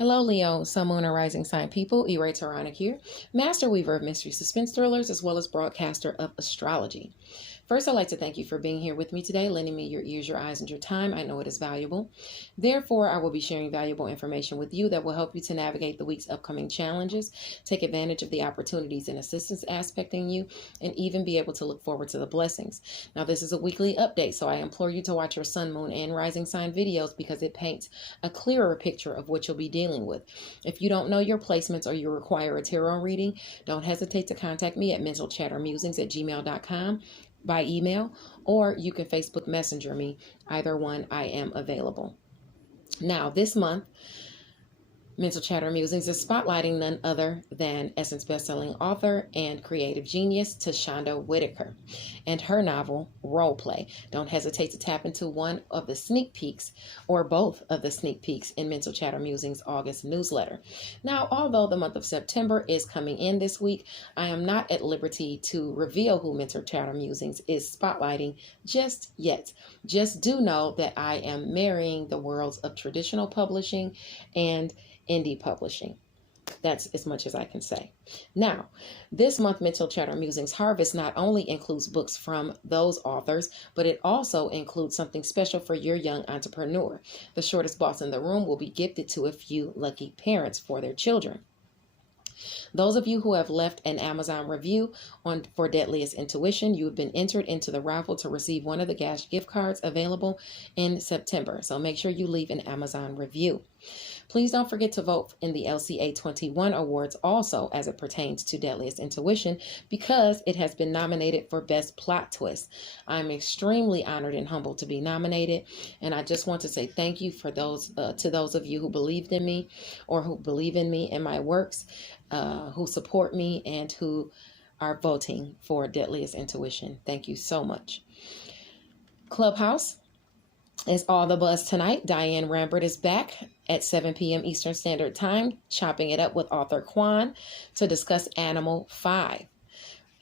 Hello, Leo, Sun, Moon, and Rising Sign people. E-Ray Taronic here, Master Weaver of Mystery Suspense Thrillers, as well as broadcaster of astrology. First, I'd like to thank you for being here with me today, lending me your ears, your eyes, and your time. I know it is valuable. Therefore, I will be sharing valuable information with you that will help you to navigate the week's upcoming challenges, take advantage of the opportunities and assistance aspecting you, and even be able to look forward to the blessings. Now, this is a weekly update, so I implore you to watch your Sun, Moon, and Rising Sign videos because it paints a clearer picture of what you'll be dealing with. If you don't know your placements or you require a tarot reading, don't hesitate to contact me at mentalchattermusings@gmail.com by email, or you can Facebook Messenger me. Either one, I am available. Now, this month, Mental Chatter Musings is spotlighting none other than Essence bestselling author and creative genius Tashonda Whitaker and her novel Role Play. Don't hesitate to tap into one of the sneak peeks or both of the sneak peeks in Mental Chatter Musings August newsletter. Now, although the month of September is coming in this week, I am not at liberty to reveal who Mental Chatter Musings is spotlighting just yet. Just do know that I am marrying the worlds of traditional publishing and indie publishing. That's as much as I can say. Now, this month, Mental Chatter Musings Harvest not only includes books from those authors, but it also includes something special for your young entrepreneur. The shortest boss in the room will be gifted to a few lucky parents for their children. Those of you who have left an Amazon review for Deadliest Intuition, you have been entered into the raffle to receive one of the cash gift cards available in September. So make sure you leave an Amazon review. Please don't forget to vote in the LCA 21 awards also as it pertains to Deadliest Intuition because it has been nominated for Best Plot Twist. I'm extremely honored and humbled to be nominated, and I just want to say thank you for those to those of you who believed in me or who believe in me and my works, who support me and who are voting for Deadliest Intuition. Thank you so much. Clubhouse is all the buzz tonight. Diane Rambert is back at 7 p.m. Eastern Standard Time, chopping it up with author Quan to discuss Animal 5.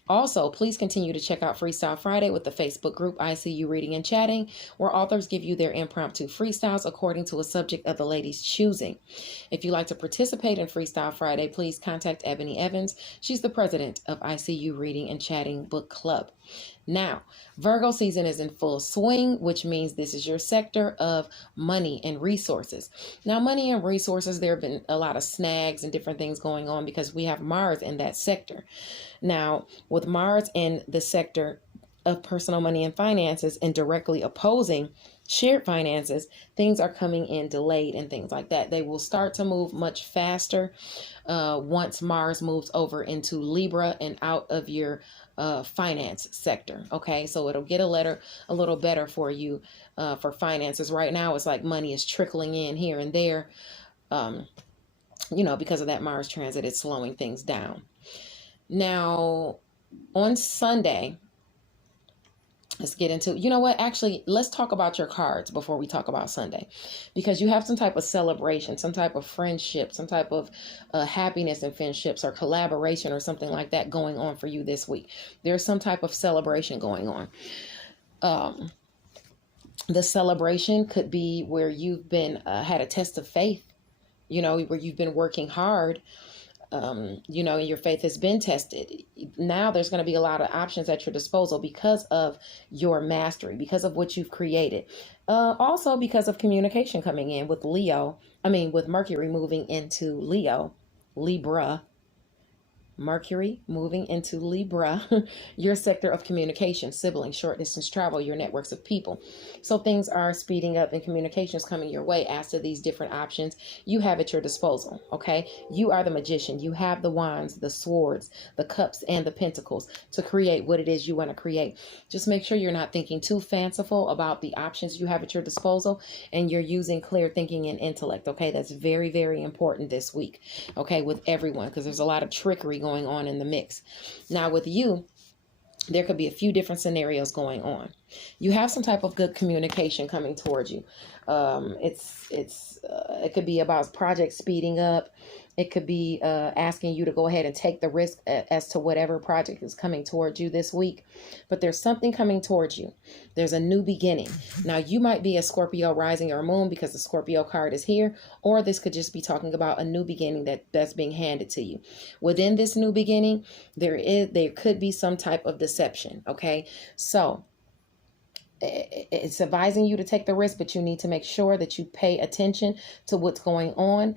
Also, please continue to check out Freestyle Friday with the Facebook group I See You Reading and Chatting, where authors give you their impromptu freestyles according to a subject of the ladies' choosing. If you'd like to participate in Freestyle Friday, please contact Ebony Evans. She's the president of I See You Reading and Chatting Book Club. Now, Virgo season is in full swing, which means this is your sector of money and resources. Now, money and resources, there have been a lot of snags and different things going on because we have Mars in that sector. Now, with Mars in the sector of personal money and finances and directly opposing shared finances, things are coming in delayed and things like that. They will start to move much faster once Mars moves over into Libra and out of your finance sector. Okay, so it'll get a little better for you for finances. Right now, it's like money is trickling in here and there. Because of that Mars transit, it's slowing things down. Now, on Sunday, let's get into, actually, let's talk about your cards before we talk about Sunday, because you have some type of celebration, some type of friendship, some type of happiness in friendships or collaboration or something like that going on for you this week. There's some type of celebration going on. The celebration could be where you've been had a test of faith, where you've been working hard. And your faith has been tested. Now there's going to be a lot of options at your disposal because of your mastery, because of what you've created. Also because of communication coming in with with Mercury moving into Libra. Mercury moving into Libra, your sector of communication, siblings, short distance travel, your networks of people. So things are speeding up and communications coming your way as to these different options you have at your disposal. Okay. You are the magician. You have the wands, the swords, the cups, and the pentacles to create what it is you want to create. Just make sure you're not thinking too fanciful about the options you have at your disposal and you're using clear thinking and intellect. Okay. That's very, very important this week. Okay. With everyone, because there's a lot of trickery going on in the mix. Now with you, there could be a few different scenarios going on. You have some type of good communication coming towards you. It could be about project speeding up. It could be asking you to go ahead and take the risk as to whatever project is coming towards you this week. But there's something coming towards you. There's a new beginning. Now, you might be a Scorpio rising or moon because the Scorpio card is here, or this could just be talking about a new beginning that's being handed to you. Within this new beginning, there could be some type of deception. Okay, so it's advising you to take the risk, but you need to make sure that you pay attention to what's going on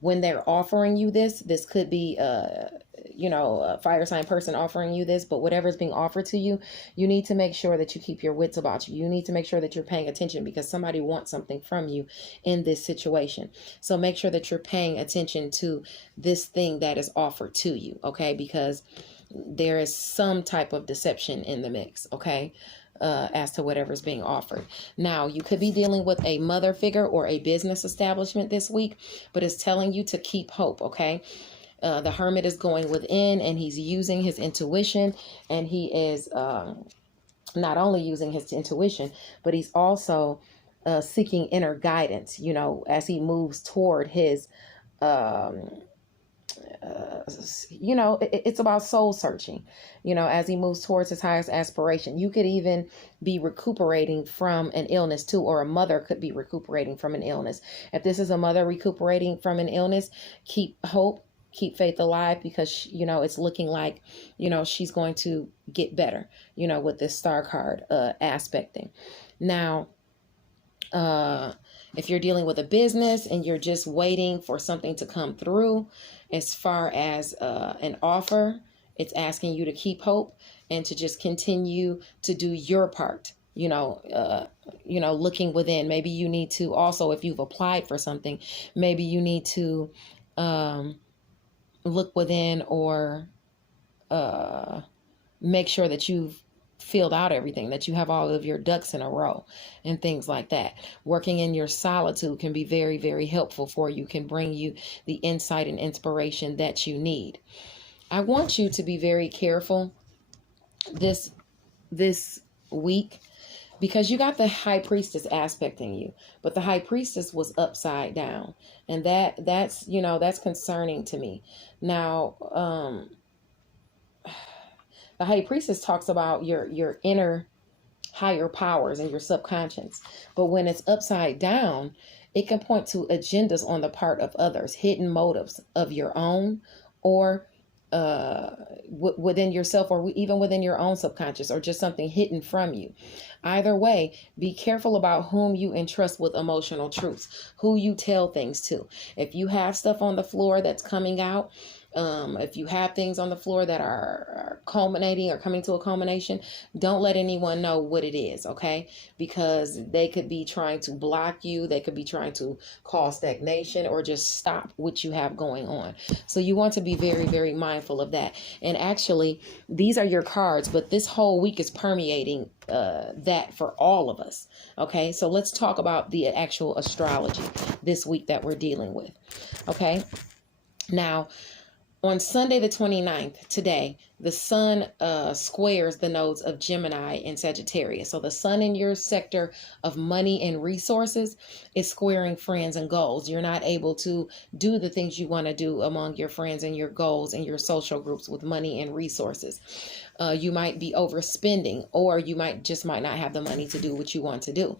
when they're offering you this. This could be, a fire sign person offering you this, but whatever's being offered to you, you need to make sure that you keep your wits about you. You need to make sure that you're paying attention because somebody wants something from you in this situation. So make sure that you're paying attention to this thing that is offered to you, okay? Because there is some type of deception in the mix, okay? As to whatever's being offered. Now, you could be dealing with a mother figure or a business establishment this week, but it's telling you to keep hope, okay? The Hermit is going within and he's using his intuition, and he is not only using his intuition, but he's also seeking inner guidance, as he moves toward his it's about soul searching, as he moves towards his highest aspiration. You could even be recuperating from an illness too, or a mother could be recuperating from an illness. If this is a mother recuperating from an illness, keep hope, keep faith alive, because, it's looking like, she's going to get better, with this star card aspecting. Now, if you're dealing with a business and you're just waiting for something to come through, as far as an offer, it's asking you to keep hope and to just continue to do your part, looking within. Maybe you need to also, if you've applied for something, maybe you need to look within, or make sure that you've filled out everything, that you have all of your ducks in a row and things like that. Working in your solitude can be very, very helpful for you, can bring you the insight and inspiration that you need. I want you to be very careful this week, because you got the High Priestess aspecting you, but the High Priestess was upside down, and that's concerning to me. Now, the High Priestess talks about your inner higher powers and your subconscious. But when it's upside down, it can point to agendas on the part of others, hidden motives of your own, or within yourself, or even within your own subconscious, or just something hidden from you. Either way, be careful about whom you entrust with emotional truths, who you tell things to. If you have stuff on the floor that's coming out, if you have things on the floor that are culminating or coming to a culmination, don't let anyone know what it is, okay? Because they could be trying to block you. They could be trying to cause stagnation or just stop what you have going on. So you want to be very, very mindful of that. And actually, these are your cards, but this whole week is permeating that for all of us, okay? So let's talk about the actual astrology this week that we're dealing with, okay? Now, on Sunday the 29th, today, the sun squares the nodes of Gemini and Sagittarius. So the sun in your sector of money and resources is squaring friends and goals. You're not able to do the things you want to do among your friends and your goals and your social groups with money and resources. You might be overspending, or you might not have the money to do what you want to do.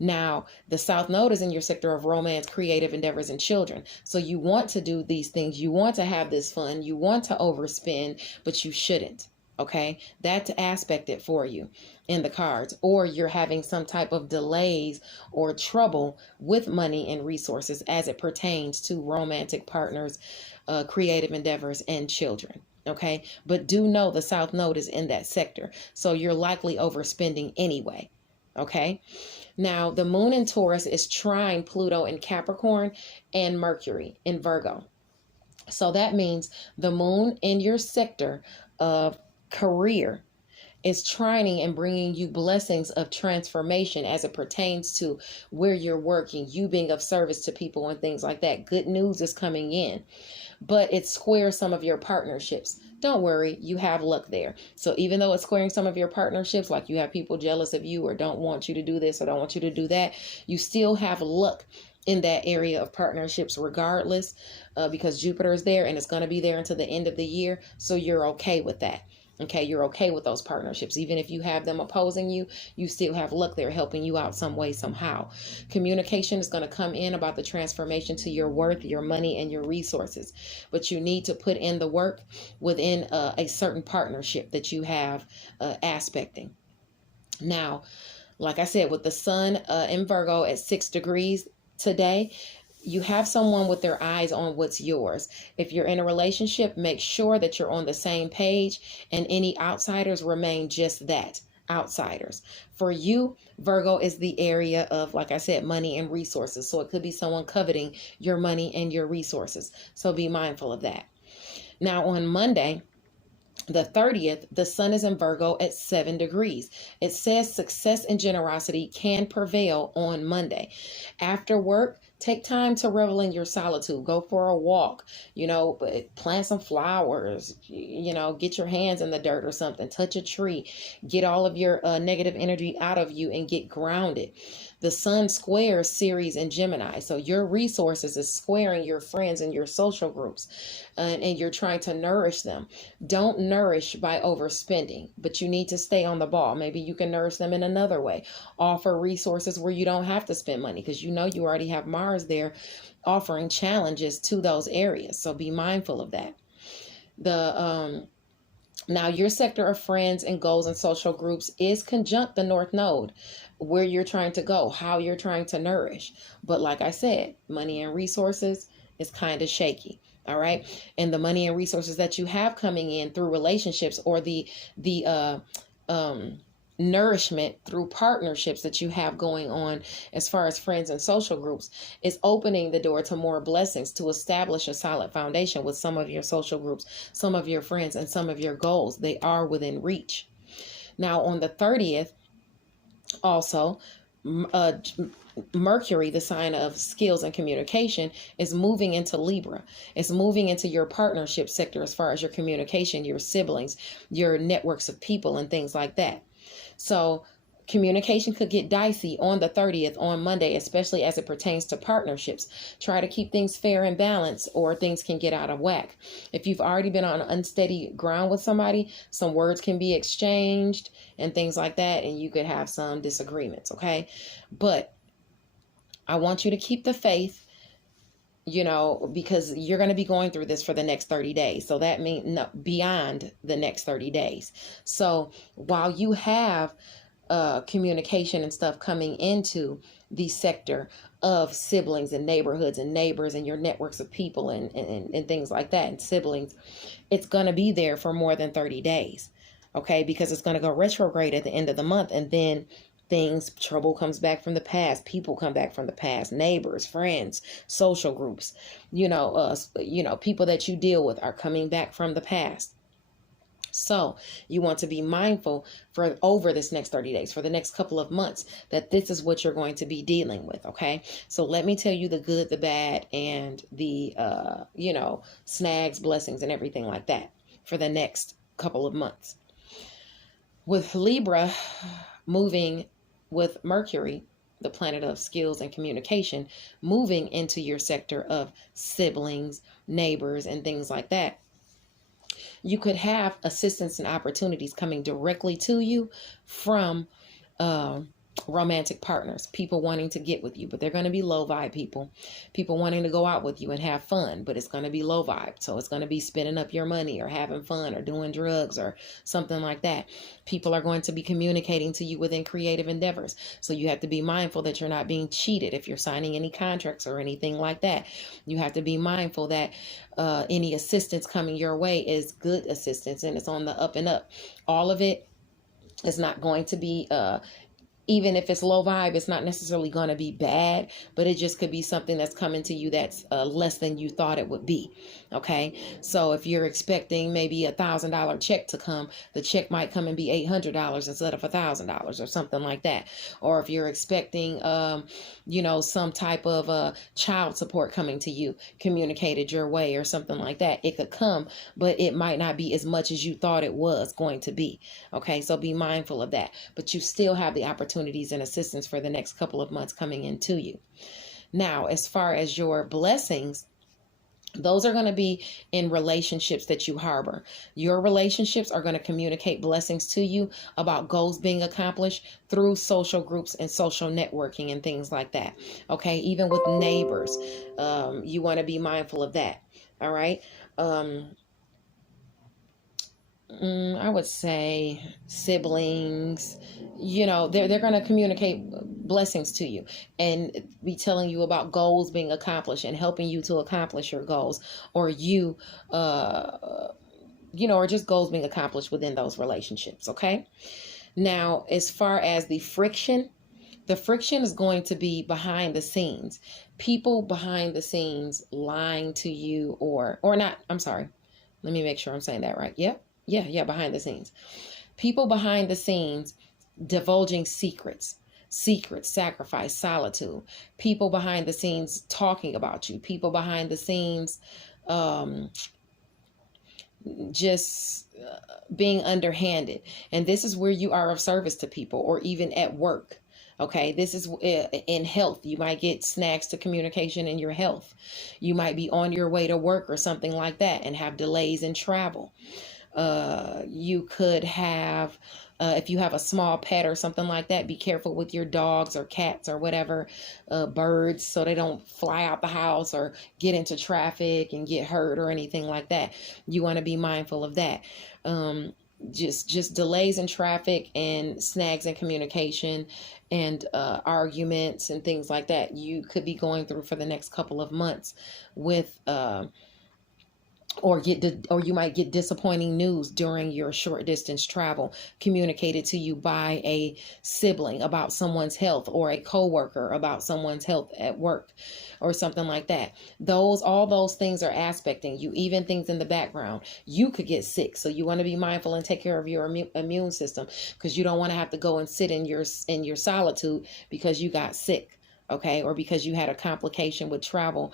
Now, the South Node is in your sector of romance, creative endeavors, and children. So you want to do these things. You want to have this fun. You want to overspend, but you shouldn't. Okay, that's aspected for you in the cards. Or you're having some type of delays or trouble with money and resources as it pertains to romantic partners, creative endeavors, and children. Okay, but do know the South Node is in that sector, so you're likely overspending anyway. Okay, now the moon in Taurus is trine Pluto in Capricorn and Mercury in Virgo. So that means the moon in your sector of career is trying and bringing you blessings of transformation as it pertains to where you're working, you being of service to people and things like that. Good news is coming in, but it squares some of your partnerships. Don't worry, you have luck there. So even though it's squaring some of your partnerships, like you have people jealous of you or don't want you to do this or don't want you to do that, you still have luck in that area of partnerships regardless, because Jupiter is there and it's going to be there until the end of the year. So you're okay with that. Okay, you're okay with those partnerships. Even if you have them opposing you, you still have luck there helping you out some way, somehow. Communication is going to come in about the transformation to your worth, your money, and your resources. But you need to put in the work within a certain partnership that you have aspecting. Now, like I said, with the sun in Virgo at 6 degrees today, you have someone with their eyes on what's yours. If you're in a relationship, make sure that you're on the same page, and any outsiders remain just that, outsiders. For you, Virgo is the area of, like I said, money and resources. So it could be someone coveting your money and your resources. So be mindful of that. Now on Monday, the 30th, the sun is in Virgo at 7 degrees. It says success and generosity can prevail on Monday. After work, take time to revel in your solitude. Go for a walk, plant some flowers, get your hands in the dirt or something, touch a tree, get all of your negative energy out of you and get grounded. The sun squares Ceres and Gemini. So your resources is squaring your friends and your social groups, and you're trying to nourish them. Don't nourish by overspending, but you need to stay on the ball. Maybe you can nourish them in another way. Offer resources where you don't have to spend money, because you already have Mars there offering challenges to those areas. So be mindful of that. Now your sector of friends and goals and social groups is conjunct the North Node, where you're trying to go, how you're trying to nourish. But like I said, money and resources is kind of shaky. All right. And the money and resources that you have coming in through relationships, or the nourishment through partnerships that you have going on as far as friends and social groups, is opening the door to more blessings, to establish a solid foundation with some of your social groups, some of your friends, and some of your goals. They are within reach. Now on the 30th, also, Mercury, the sign of skills and communication, is moving into Libra. It's moving into your partnership sector as far as your communication, your siblings, your networks of people, and things like that. So communication could get dicey on the 30th, on Monday, especially as it pertains to partnerships. Try to keep things fair and balanced, or things can get out of whack. If you've already been on unsteady ground with somebody, some words can be exchanged and things like that, and you could have some disagreements, okay? But I want you to keep the faith, because you're going to be going through this for the next 30 days. So that means beyond the next 30 days. So while you have communication and stuff coming into the sector of siblings and neighborhoods and neighbors and your networks of people and things like that, and siblings, it's going to be there for more than 30 days. Okay, because it's going to go retrograde at the end of the month, and then trouble comes back from the past, people come back from the past, neighbors, friends, social groups, people that you deal with are coming back from the past. So you want to be mindful for over this next 30 days, for the next couple of months, that this is what you're going to be dealing with. Okay. So let me tell you the good, the bad, and the, snags, blessings, and everything like that for the next couple of months. With Libra moving with Mercury, the planet of skills and communication, moving into your sector of siblings, neighbors, and things like that, you could have assistance and opportunities coming directly to you from romantic partners, people wanting to get with you, but they're going to be low vibe people wanting to go out with you and have fun, but it's going to be low vibe. So it's going to be spending up your money or having fun or doing drugs or something like that. People are going to be communicating to you within creative endeavors. So you have to be mindful that you're not being cheated if you're signing any contracts or anything like that. You have to be mindful that any assistance coming your way is good assistance, and it's on the up and up. All of it is not going to be even if it's low vibe, it's not necessarily going to be bad, but it just could be something that's coming to you that's less than you thought it would be. Okay. So if you're expecting maybe $1,000 check to come, the check might come and be $800 instead of $1,000 or something like that. Or if you're expecting, some type of child support coming to you, communicated your way or something like that, it could come, but it might not be as much as you thought it was going to be. Okay. So be mindful of that, but you still have the opportunities and assistance for the next couple of months coming into you. Now, as far as your blessings, those are going to be in relationships that you harbor. Your relationships are going to communicate blessings to you about goals being accomplished through social groups and social networking and things like that. Okay. Even with neighbors, you want to be mindful of that. All right. I would say siblings, they're going to communicate blessings to you and be telling you about goals being accomplished and helping you to accomplish your goals, or or just goals being accomplished within those relationships. Okay. Now, as far as the friction is going to be behind the scenes, people behind the scenes lying to you or not. I'm sorry. Let me make sure I'm saying that right. Yep. Yeah, behind the scenes. People behind the scenes divulging secrets, sacrifice, solitude. People behind the scenes talking about you. People behind the scenes just being underhanded. And this is where you are of service to people, or even at work. Okay, this is in health. You might get snags to communication in your health. You might be on your way to work or something like that and have delays in travel. You could have, if you have a small pet or something like that, be careful with your dogs or cats or whatever, birds, so they don't fly out the house or get into traffic and get hurt or anything like that. You want to be mindful of that. Just delays in traffic and snags in communication and arguments and things like that you could be going through for the next couple of months with or you might get disappointing news during your short distance travel communicated to you by a sibling about someone's health, or a coworker about someone's health at work or something like that. All those things are aspecting you, even things in the background. You could get sick, so you want to be mindful and take care of your immune system, because you don't want to have to go and sit in your solitude because you got sick. Okay, or because you had a complication with travel,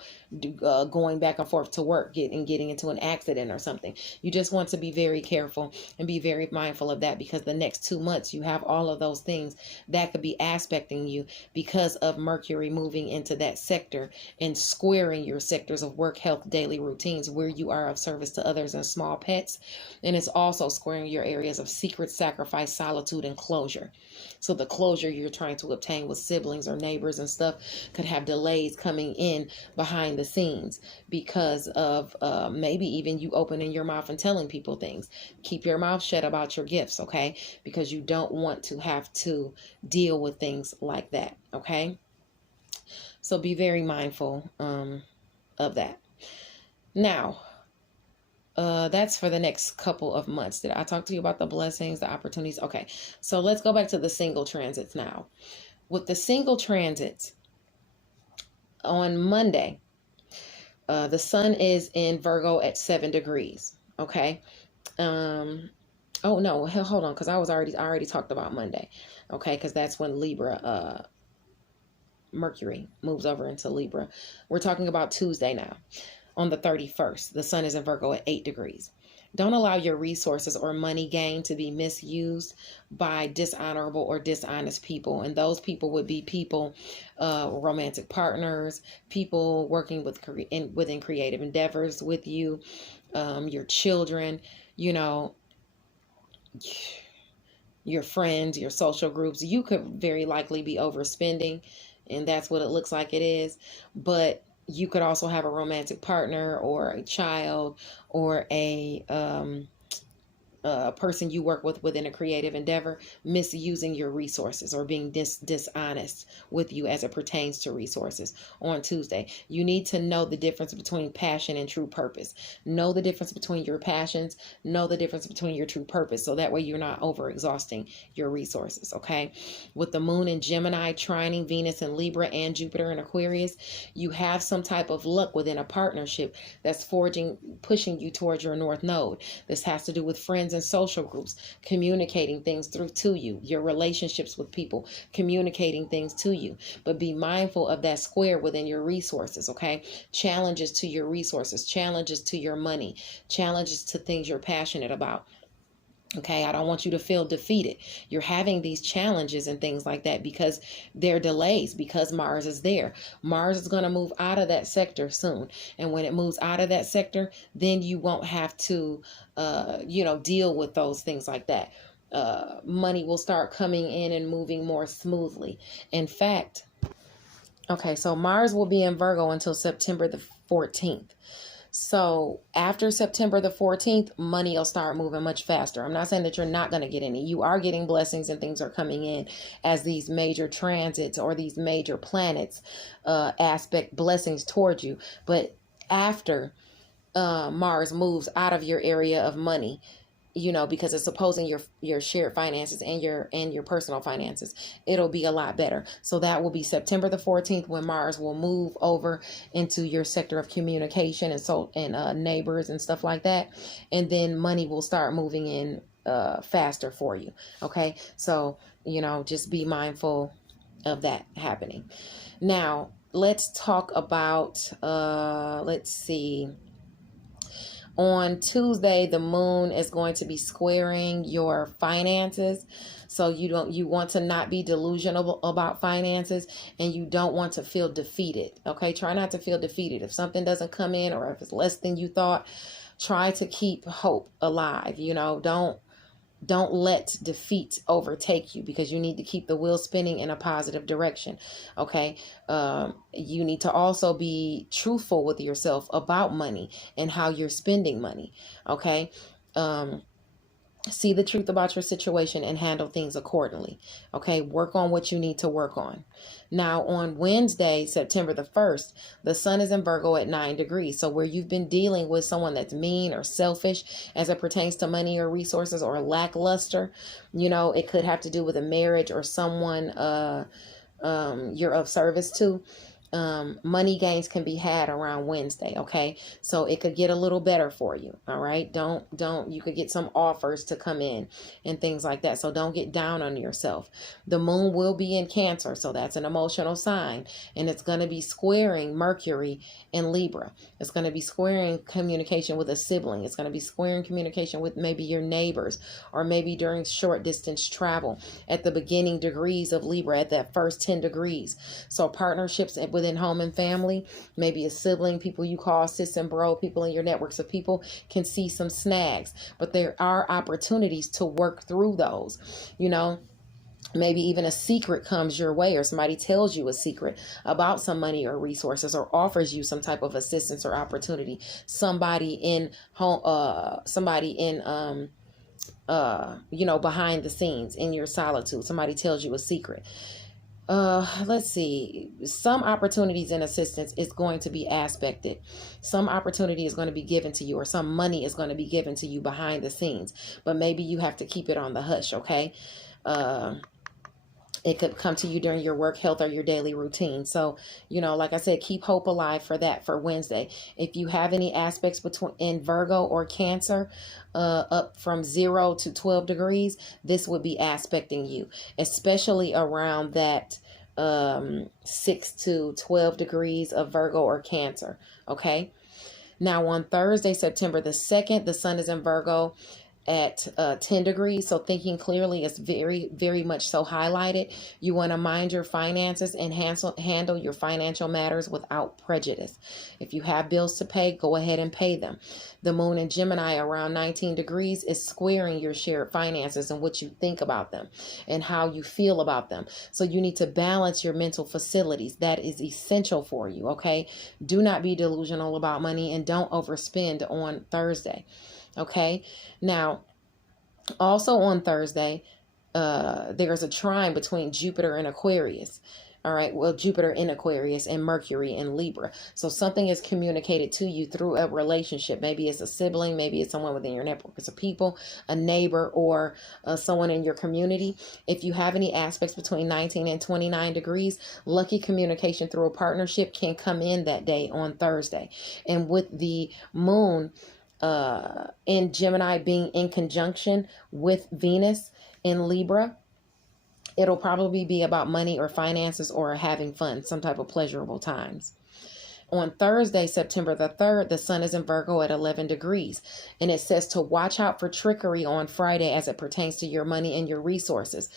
going back and forth to work, getting into an accident or something. You just want to be very careful and be very mindful of that, because the next 2 months you have all of those things that could be aspecting you because of Mercury moving into that sector and squaring your sectors of work, health, daily routines, where you are of service to others and small pets. And it's also squaring your areas of secret, sacrifice, solitude, and closure. So the closure you're trying to obtain with siblings or neighbors and stuff could have delays coming in behind the scenes because of maybe even you opening your mouth and telling people things. Keep your mouth shut about your gifts, okay? Because you don't want to have to deal with things like that, okay? So be very mindful of that. Now, that's for the next couple of months. Did I talk to you about the blessings, the opportunities? Okay, so let's go back to the single transits now. With the single transits, on Monday, the sun is in Virgo at 7 degrees. Okay. Oh no, hold on, because I already talked about Monday. Okay, because that's when Libra, Mercury moves over into Libra. We're talking about Tuesday now. On the 31st, the sun is in Virgo at 8 degrees. Don't allow your resources or money gain to be misused by dishonorable or dishonest people. And those people would be people, romantic partners, people working within creative endeavors with you, your children, your friends, your social groups. You could very likely be overspending, and that's what it looks like it is. But you could also have a romantic partner or a child or a person you work with within a creative endeavor misusing your resources or being dishonest with you as it pertains to resources on Tuesday. You need to know the difference between passion and true purpose. Know the difference between your passions. Know the difference between your true purpose. So that way you're not over exhausting your resources. Okay. With the moon in Gemini, trining Venus in Libra and Jupiter in Aquarius, you have some type of luck within a partnership that's pushing you towards your North Node. This has to do with friends and social groups, communicating things through to you, your relationships with people, communicating things to you. But be mindful of that square within your resources, okay? Challenges to your resources, challenges to your money, challenges to things you're passionate about. Okay, I don't want you to feel defeated. You're having these challenges and things like that because they're delays, because Mars is there. Mars is going to move out of that sector soon. And when it moves out of that sector, then you won't have to, deal with those things like that. Money will start coming in and moving more smoothly. In fact, okay, so Mars will be in Virgo until September the 14th. So after September the 14th, money will start moving much faster. I'm not saying that you're not going to get any. You are getting blessings and things are coming in as these major transits or these major planets aspect blessings towards you. But after Mars moves out of your area of money, because it's opposing your shared finances and your personal finances, it'll be a lot better. So that will be September the 14th when Mars will move over into your sector of communication and neighbors and stuff like that. And then money will start moving in faster for you. Okay. So, just be mindful of that happening. Now let's talk about, let's see. On Tuesday, the moon is going to be squaring your finances. So you want to not be delusional about finances, and you don't want to feel defeated. Okay. Try not to feel defeated. If something doesn't come in or if it's less than you thought, try to keep hope alive. Don't let defeat overtake you, because you need to keep the wheel spinning in a positive direction. Okay. You need to also be truthful with yourself about money and how you're spending money. Okay. See the truth about your situation and handle things accordingly. Okay. Work on what you need to work on. Now on Wednesday, September the 1st, the sun is in Virgo at 9 degrees. So where you've been dealing with someone that's mean or selfish as it pertains to money or resources, or lackluster, it could have to do with a marriage or someone you're of service to. Money gains can be had around Wednesday. Okay. So it could get a little better for you. All right. You could get some offers to come in and things like that. So don't get down on yourself. The moon will be in Cancer. So that's an emotional sign, and it's going to be squaring Mercury in Libra. It's going to be squaring communication with a sibling. It's going to be squaring communication with maybe your neighbors, or maybe during short distance travel at the beginning degrees of Libra, at that first 10 degrees. So partnerships within home and family, maybe a sibling, people you call sis and bro, people in your networks of people, can see some snags, but there are opportunities to work through those. Maybe even a secret comes your way, or somebody tells you a secret about some money or resources, or offers you some type of assistance or opportunity. Somebody in behind the scenes in your solitude, somebody tells you a secret. Let's see. Some opportunities and assistance is going to be aspected. Some opportunity is going to be given to you, or some money is going to be given to you behind the scenes, but maybe you have to keep it on the hush. Okay. It could come to you during your work, health, or your daily routine. So, like I said, keep hope alive for Wednesday. If you have any aspects in Virgo or Cancer, up from 0 to 12 degrees, this would be aspecting you, especially around that 6 to 12 degrees of Virgo or Cancer. Okay. Now on Thursday, September the 2nd, the sun is in Virgo at 10 degrees. So thinking clearly is very, very much so highlighted. You want to mind your finances and handle your financial matters without prejudice. If you have bills to pay, go ahead and pay them. The moon in Gemini around 19 degrees is squaring your shared finances and what you think about them and how you feel about them. So you need to balance your mental facilities. That is essential for you. Okay. Do not be delusional about money, and don't overspend on Thursday. Okay. Now, Also on Thursday, there's a trine between Jupiter and Aquarius. All right, well, Jupiter in Aquarius and Mercury in Libra. So something is communicated to you through a relationship. Maybe it's a sibling, maybe it's someone within your network. It's a people, a neighbor, or someone in your community. If you have any aspects between 19 and 29 degrees, lucky communication through a partnership can come in that day on Thursday. And with the moon in Gemini being in conjunction with Venus in Libra, it'll probably be about money or finances or having fun, some type of pleasurable times. On Thursday, September the 3rd, the sun is in Virgo at 11 degrees. And it says to watch out for trickery on Friday as it pertains to your money and your resources.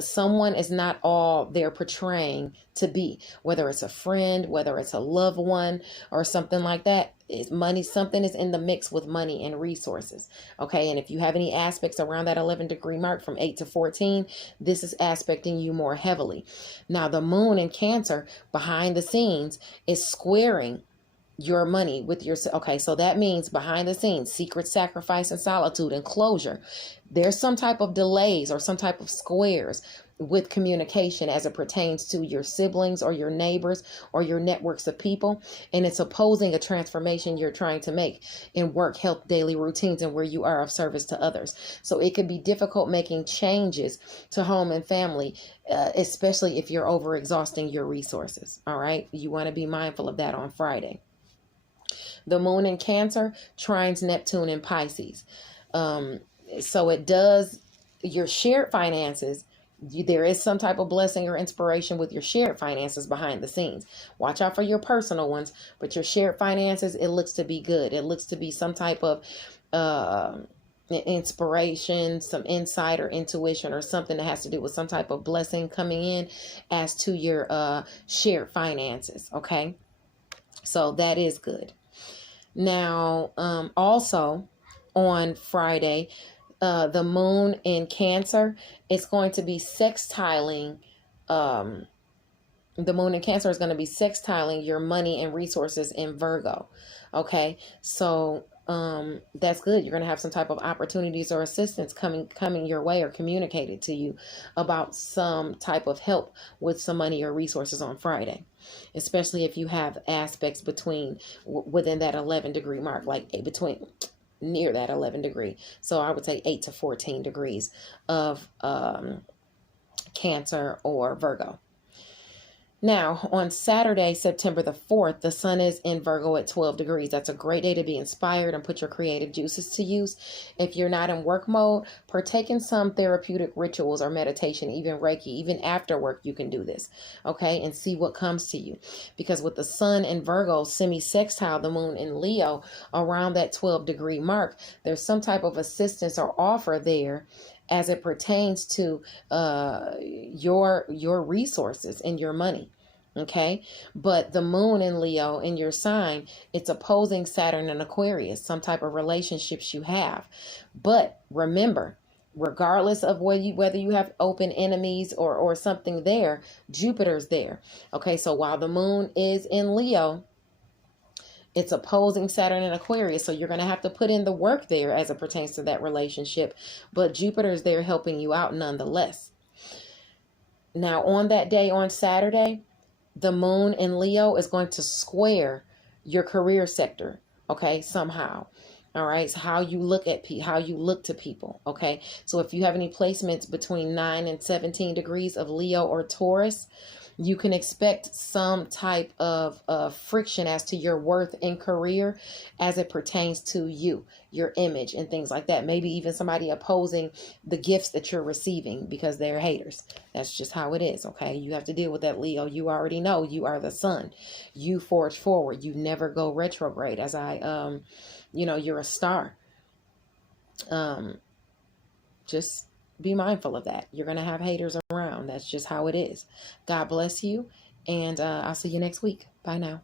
Someone is not all they're portraying to be, whether it's a friend, whether it's a loved one or something like that. It's money. Something is in the mix with money and resources. Okay. And if you have any aspects around that 11-degree mark from 8 to 14, this is aspecting you more heavily. Now, the moon in Cancer behind the scenes is squaring your money with your, okay, so that means behind the scenes, secret sacrifice and solitude and closure. There's some type of delays or some type of squares with communication as it pertains to your siblings or your neighbors or your networks of people. And it's opposing a transformation you're trying to make in work, health, daily routines, and where you are of service to others. So it could be difficult making changes to home and family, especially if you're overexhausting your resources. All right. You want to be mindful of that on Friday. The moon in Cancer trines Neptune in Pisces. So it does your shared finances. There is some type of blessing or inspiration with your shared finances behind the scenes. Watch out for your personal ones, but your shared finances, it looks to be good. It looks to be some type of inspiration, some insight or intuition or something that has to do with some type of blessing coming in as to your shared finances. Okay. So that is good. Now, also on Friday, the moon in Cancer is going to be sextiling. The moon in Cancer is going to be sextiling your money and resources in Virgo. Okay, so that's good. You're going to have some type of opportunities or assistance coming your way or communicated to you about some type of help with some money or resources on Friday, especially if you have aspects between within that 11-degree mark, like between near that 11 degree. So I would say 8 to 14 degrees of Cancer or Virgo. Now, on Saturday, September the 4th, the sun is in Virgo at 12 degrees. That's a great day to be inspired and put your creative juices to use. If you're not in work mode, partake in some therapeutic rituals or meditation, even Reiki. Even after work, you can do this, okay, and see what comes to you. Because with the sun in Virgo, semi-sextile the moon in Leo, around that 12-degree mark, there's some type of assistance or offer there as it pertains to your resources and your money. Okay. But the moon in Leo in your sign, it's opposing Saturn and Aquarius, some type of relationships you have. But remember, regardless of whether you have open enemies or something there, Jupiter's there. Okay. So while the moon is in Leo, it's opposing Saturn and Aquarius. So you're going to have to put in the work there as it pertains to that relationship. But Jupiter's there helping you out nonetheless. Now, on that day, on Saturday, the moon in Leo is going to square your career sector. Okay, somehow. All right, so how you look at how you look to people. Okay, so if you have any placements between 9 and 17 degrees of Leo or Taurus, you can expect some type of friction as to your worth in career as it pertains to you, your image and things like that. Maybe even somebody opposing the gifts that you're receiving because they're haters. That's just how it is, okay? You have to deal with that, Leo. You already know you are the sun. You forge forward. You never go retrograde. As you're a star. Just be mindful of that. You're going to have haters around. That's just how it is. God bless you. And I'll see you next week. Bye now.